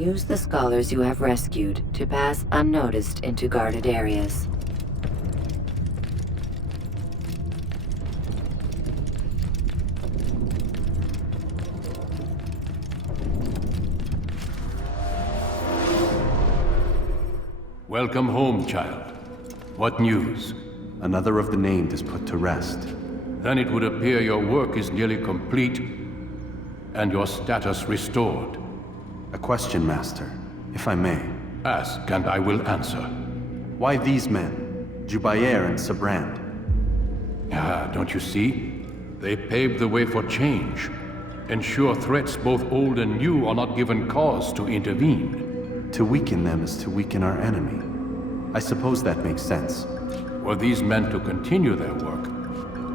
Use the scholars you have rescued to pass unnoticed into guarded areas. Welcome home, child. What news? Another of the named is put to rest. Then it would appear your work is nearly complete, and your status restored. A question, Master, if I may. Ask, and I will answer. Why these men, Jubair and Sabrand? Ah, don't you see? They paved the way for change. Ensure threats both old and new are not given cause to intervene. To weaken them is to weaken our enemy. I suppose that makes sense. Were these men to continue their work,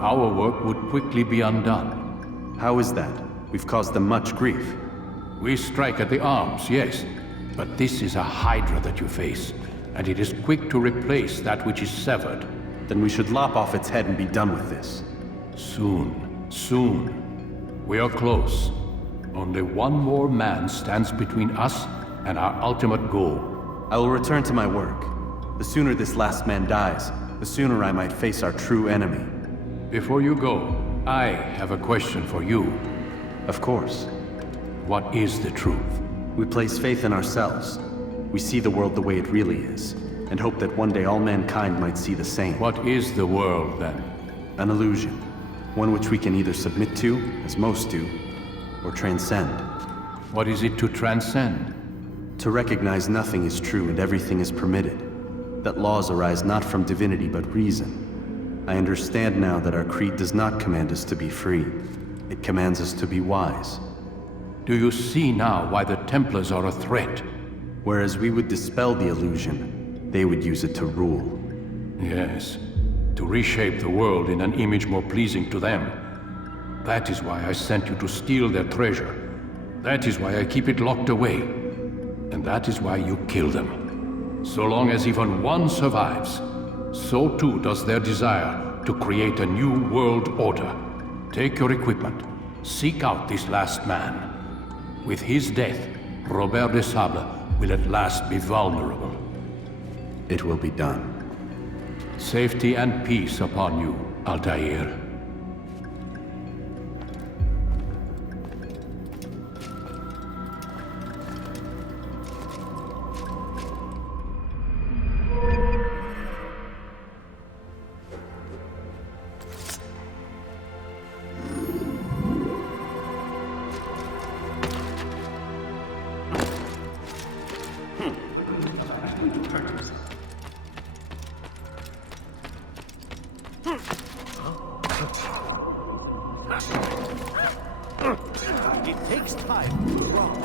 our work would quickly be undone. How is that? We've caused them much grief. We strike at the arms, yes, but this is a hydra that you face, and it is quick to replace that which is severed. Then we should lop off its head and be done with this. Soon, soon. We are close. Only one more man stands between us and our ultimate goal. I will return to my work. The sooner this last man dies, the sooner I might face our true enemy. Before you go, I have a question for you. Of course. What is the truth? We place faith in ourselves. We see the world the way it really is, and hope that one day all mankind might see the same. What is the world, then? An illusion. One which we can either submit to, as most do, or transcend. What is it to transcend? To recognize nothing is true and everything is permitted. That laws arise not from divinity but reason. I understand now that our creed does not command us to be free. It commands us to be wise. Do you see now why the Templars are a threat? Whereas we would dispel the illusion, they would use it to rule. Yes, to reshape the world in an image more pleasing to them. That is why I sent you to steal their treasure. That is why I keep it locked away. And that is why you kill them. So long as even one survives, so too does their desire to create a new world order. Take your equipment. Seek out this last man. With his death, Robert de Sablé will at last be vulnerable. It will be done. Safety and peace upon you, Altair. It takes time to draw.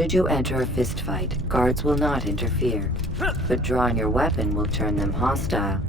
Should you enter a fistfight, guards will not interfere, but drawing your weapon will turn them hostile.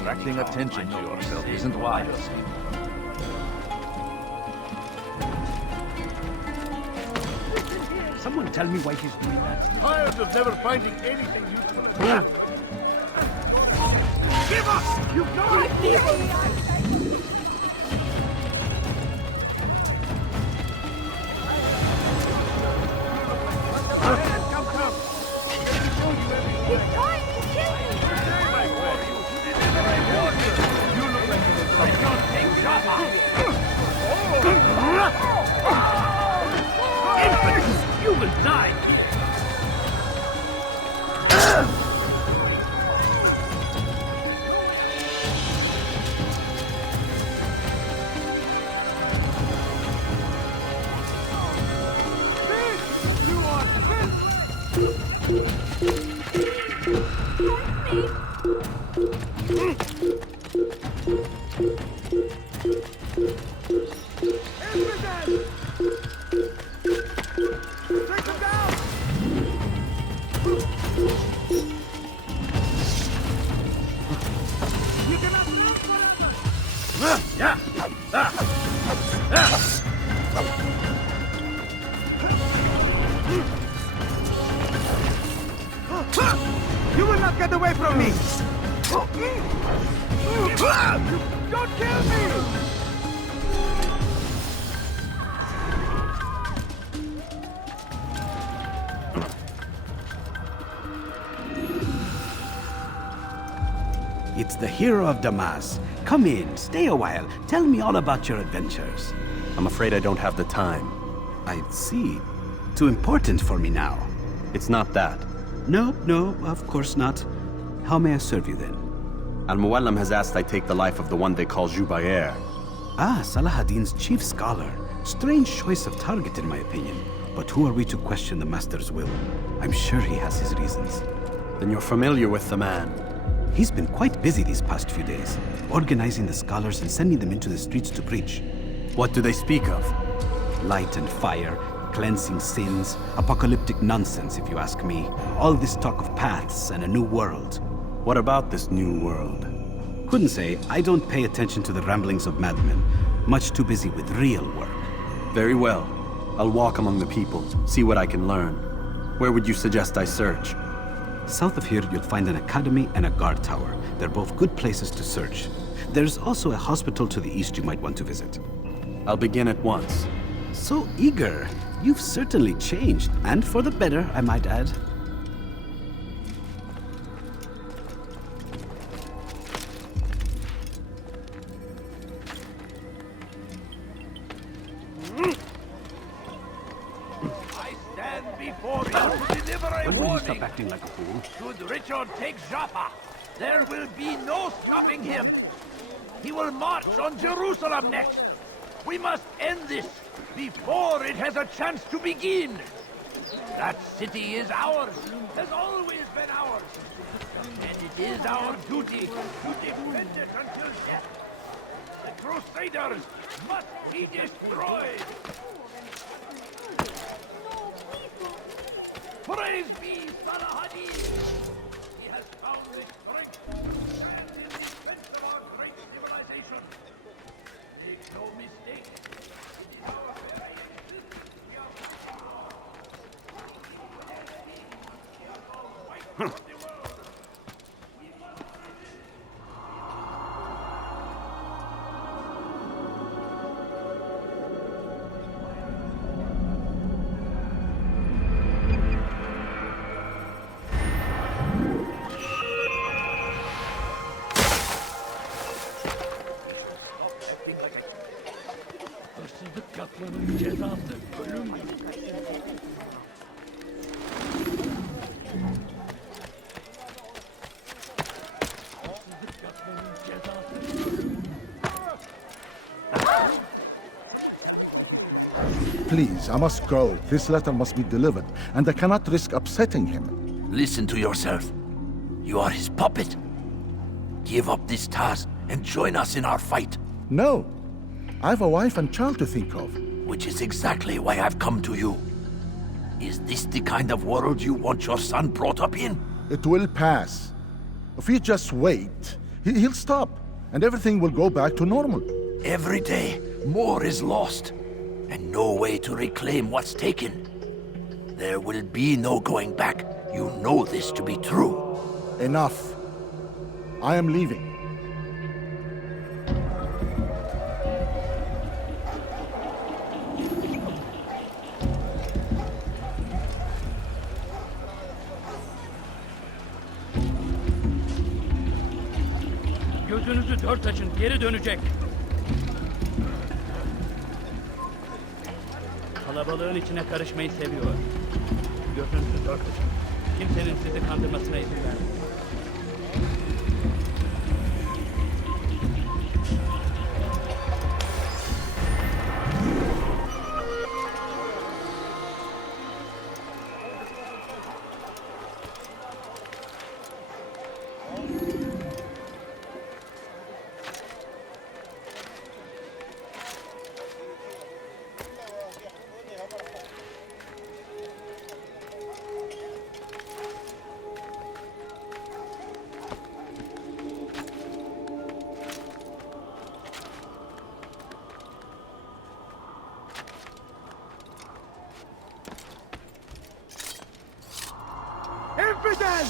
Attracting attention to yourself isn't wise. Someone tell me why he's doing that. Tired of never finding anything useful. Give us! You know it! You will die here! You will not get away from me! Don't kill me! It's the hero of Damas. Come in, stay a while. Tell me all about your adventures. I'm afraid I don't have the time. I see. Too important for me now. It's not that. No, of course not. How may I serve you then? Al-Mualim has asked I take the life of the one they call Jubair. Ah, Salahadin's chief scholar. Strange choice of target in my opinion. But who are we to question the Master's will? I'm sure he has his reasons. Then you're familiar with the man. He's been quite busy these past few days, organizing the scholars and sending them into the streets to preach. What do they speak of? Light and fire, cleansing sins, apocalyptic nonsense if you ask me. All this talk of paths and a new world. What about this new world? Couldn't say. I don't pay attention to the ramblings of madmen. Much too busy with real work. Very well. I'll walk among the people, see what I can learn. Where would you suggest I search? South of here, you'll find an academy and a guard tower. They're both good places to search. There's also a hospital to the east you might want to visit. I'll begin at once. So eager. You've certainly changed, and for the better, I might add. I stand before you to deliver a When will you warning. stop acting like a fool? Should Richard take Jaffa, there will be no stopping him. He will march on Jerusalem next. We must end this before it has a chance to begin. That city is ours, has always been ours. And it is our duty to defend it until death. The Crusaders must be destroyed. Praise be Salahadin. He has found Hırsızlık yapmanın cezası ölüm. Please, I must go. This letter must be delivered, and I cannot risk upsetting him. Listen to yourself. You are his puppet. Give up this task and join us in our fight. No. I have a wife and child to think of. Which is exactly why I've come to you. Is this the kind of world you want your son brought up in? It will pass. If you just wait, he'll stop, and everything will go back to normal. Every day, more is lost, and no way to reclaim what's taken. There will be no going back. You know this to be true. Enough. I am leaving. Gözünüzü dört açın, geri dönecek. Kalabalığın içine karışmayı seviyor. Gözünüzü dört açın. Kimsenin sizi kandırmasına izin vermeyin. Infidel!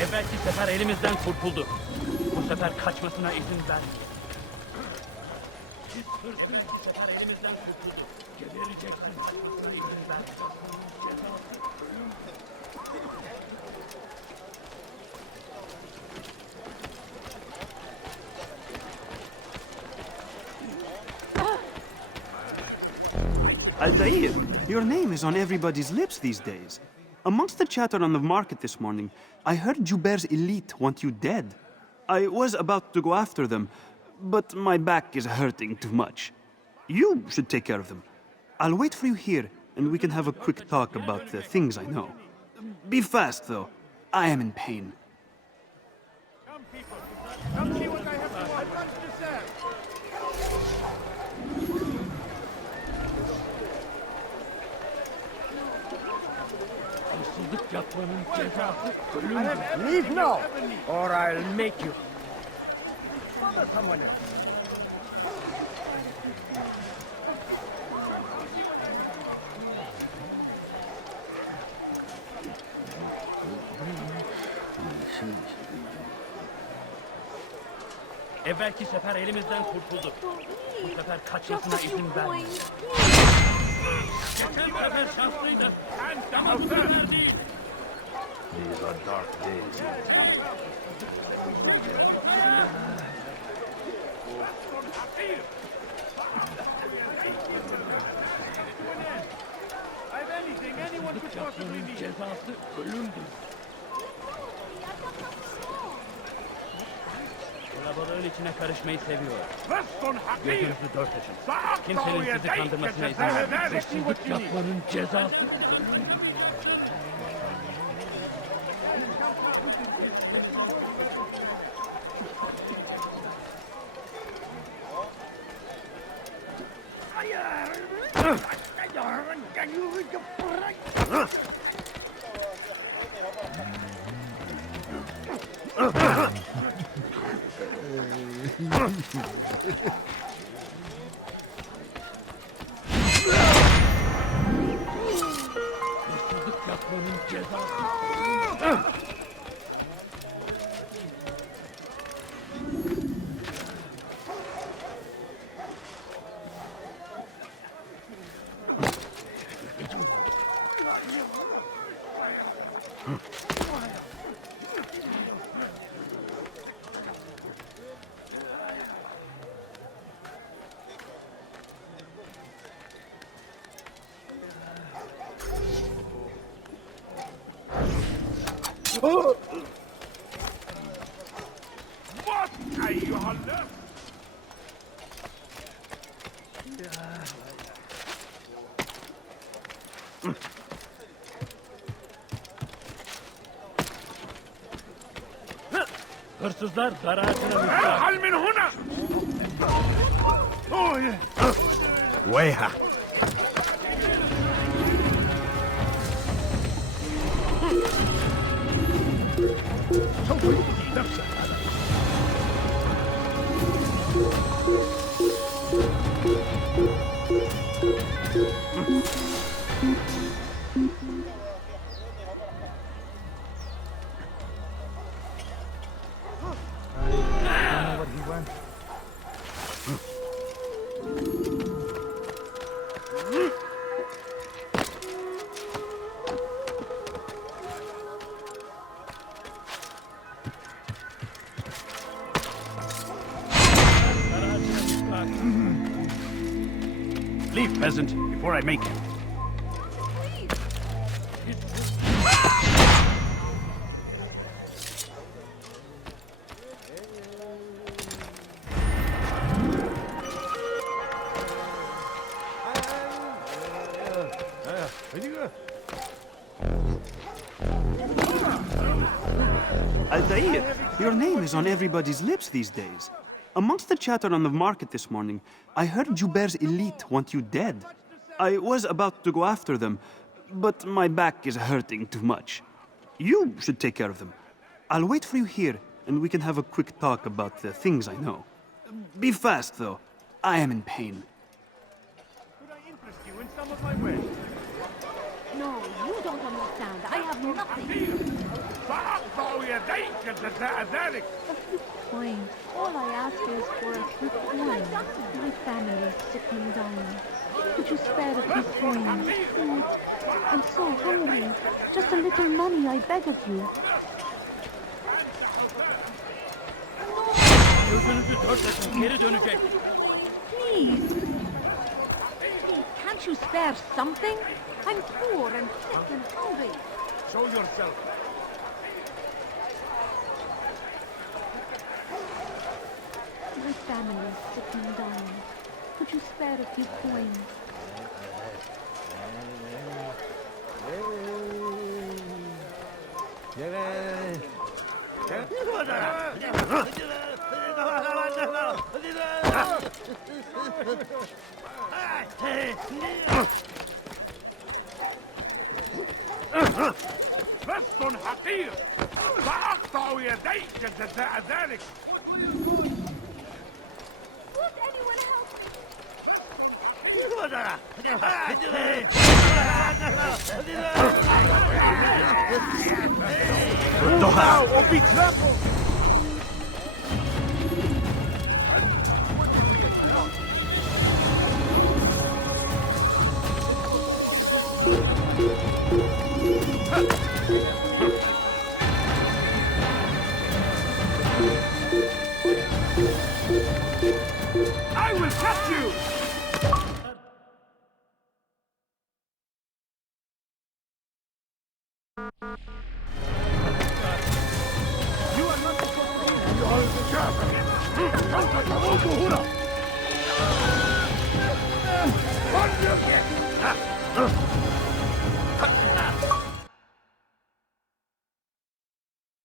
Evvelki sefer elimizden kurtuldu. Bu sefer kaçmasına izin vermeyin. Siz hırsız bu sefer elimizden kurtuldu. Gebereceksin. Kaçmasına izin vermeyin. Cezası ölüm. Altair, your name is on everybody's lips these days. Amongst the chatter on the market this morning, I heard Juber's elite want you dead. I was about to go after them, but my back is hurting too much. You should take care of them. I'll wait for you here, and we can have a quick talk about the things I know. Be fast, though. I am in pain. Come, people. Come see what I have to serve. Hırsızlık yapmanın cezası ölüm. Leave now, or I'll make you. Follow someone else. Evvelki sefer elimizden kurtuldu. Bu sefer kaçmasına izin vermeyin. Geçen sefer şanslıydın. Ama bu sefer değil. These are dark days. I've anything anyone could possibly need. Cezası ölümdür. Kalabalığın içine karışmayı seviyor. Gözünüzü dört açın. Kimsenin sizi kandırmasına izin vermeyin. Hırsızlık yapmanın cezası ölümdür. Hırsızlar garajına müstahak. Hal min huna! Wayha! Leave, peasant, before I make it. Altair, your name is on everybody's lips these days. Amongst the chatter on the market this morning, I heard Juber's elite want you dead. I was about to go after them, but my back is hurting too much. You should take care of them. I'll wait for you here, and we can have a quick talk about the things I know. Be fast, though. I am in pain. Could I interest you in some of my wares? No, you don't understand. I have nothing. A few coins. All I ask is for a few coins. My family is sick and dying. Could you spare a few coins? Food. I'm so hungry. Just a little money, I beg of you. Please. Can't you spare something? I'm poor and sick and hungry. Show yourself. My family is sick and dying. Could you spare a few coins? بس حقير سأقطع يديك جزاء ذلك. Won't anyone help? I will catch you! You are not the